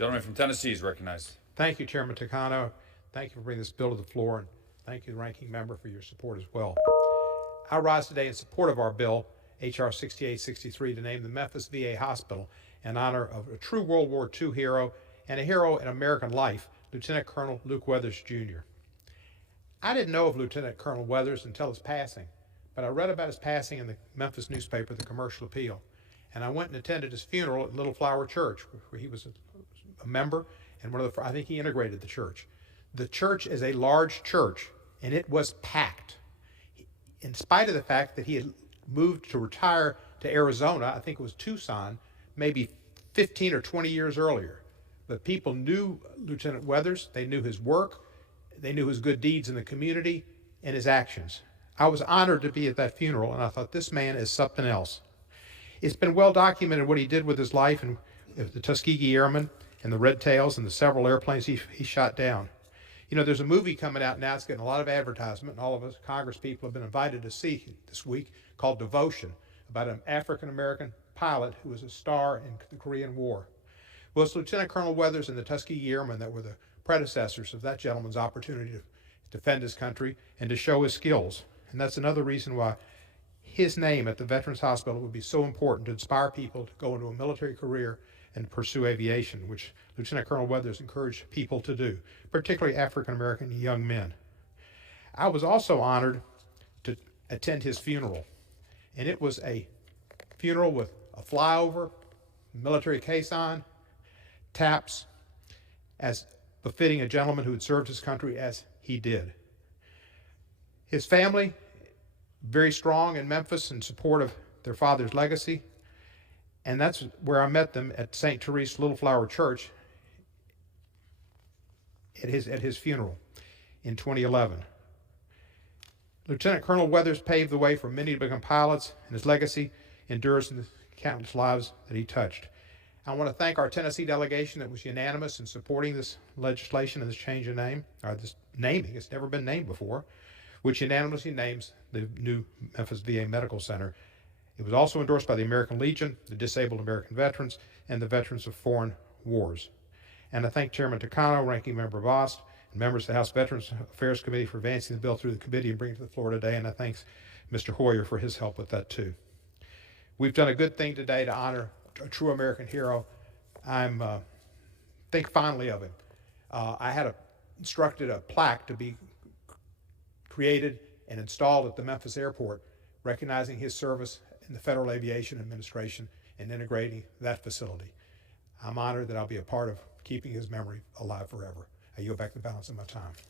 Gentleman from Tennessee is recognized. Thank you, Chairman Takano. Thank you for bringing this bill to the floor, and thank you, the ranking member, for your support as well. I rise today in support of our bill, H.R. 6863, to name the Memphis VA Hospital in honor of a true World War II hero and a hero in American life, Lieutenant Colonel Luke Weathers, Jr. I didn't know of Lieutenant Colonel Weathers until his passing, but I read about his passing in the Memphis newspaper, The Commercial Appeal, and I went and attended his funeral at Little Flower Church, where he was a member, and I think he integrated the church. The church is a large church, and it was packed. In spite of the fact that he had moved to retire to Arizona, I think it was Tucson, maybe 15 or 20 years earlier. But people knew Lieutenant Weathers, they knew his work, they knew his good deeds in the community and his actions. I was honored to be at that funeral, and I thought, this man is something else. It's been well documented what he did with his life, and the Tuskegee Airmen and the Red Tails and the several airplanes he shot down. You know, there's a movie coming out now. It's getting a lot of advertisement, and all of us Congress people have been invited to see this week, called Devotion, about an African-American pilot who was a star in the Korean War. Well, it's Lieutenant Colonel Weathers and the Tuskegee Airmen that were the predecessors of that gentleman's opportunity to defend his country and to show his skills. And that's another reason why his name at the Veterans Hospital would be so important to inspire people to go into a military career and pursue aviation, which Lieutenant Colonel Weathers encouraged people to do, particularly African-American young men. I was also honored to attend his funeral, and it was a funeral with a flyover, military caisson, taps, as befitting a gentleman who had served his country as he did. His family, very strong in Memphis in support of their father's legacy, and that's where I met them, at St. Therese Little Flower Church at his funeral in 2011. Lieutenant Colonel Weathers paved the way for many to become pilots, and his legacy endures in the countless lives that he touched. I want to thank our Tennessee delegation that was unanimous in supporting this legislation and this change of name, or this naming. It's never been named before, which unanimously names the new Memphis VA Medical Center. It was also endorsed by the American Legion, the Disabled American Veterans, and the Veterans of Foreign Wars. And I thank Chairman Takano, Ranking Member Vost, and members of the House Veterans Affairs Committee for advancing the bill through the committee and bringing it to the floor today. And I thank Mr. Hoyer for his help with that too. We've done a good thing today to honor a true American hero. Think fondly of him. I had instructed a plaque to be created and installed at the Memphis airport, recognizing his service in the Federal Aviation Administration and integrating that facility. I'm honored that I'll be a part of keeping his memory alive forever. I yield back the balance of my time.